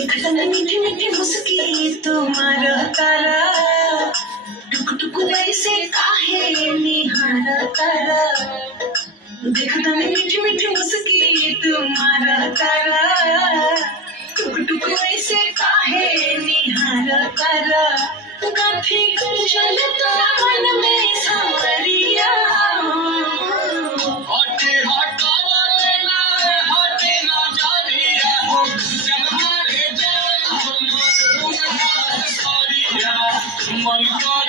देखता मैं मीठी मीठी मुस्की तुम्हारा तारा टुक टुक वैसे काहे निहारा तारा देखता मैं मीठी मीठी मुस्की तुम्हारा तारा टुक टुक वैसे काहे निहारा तारा काफी गुंजन तो मन में सांवरिया हटे हटावा लेना हटे ना जानिया जन्मारे जन्म सॉरिया मन का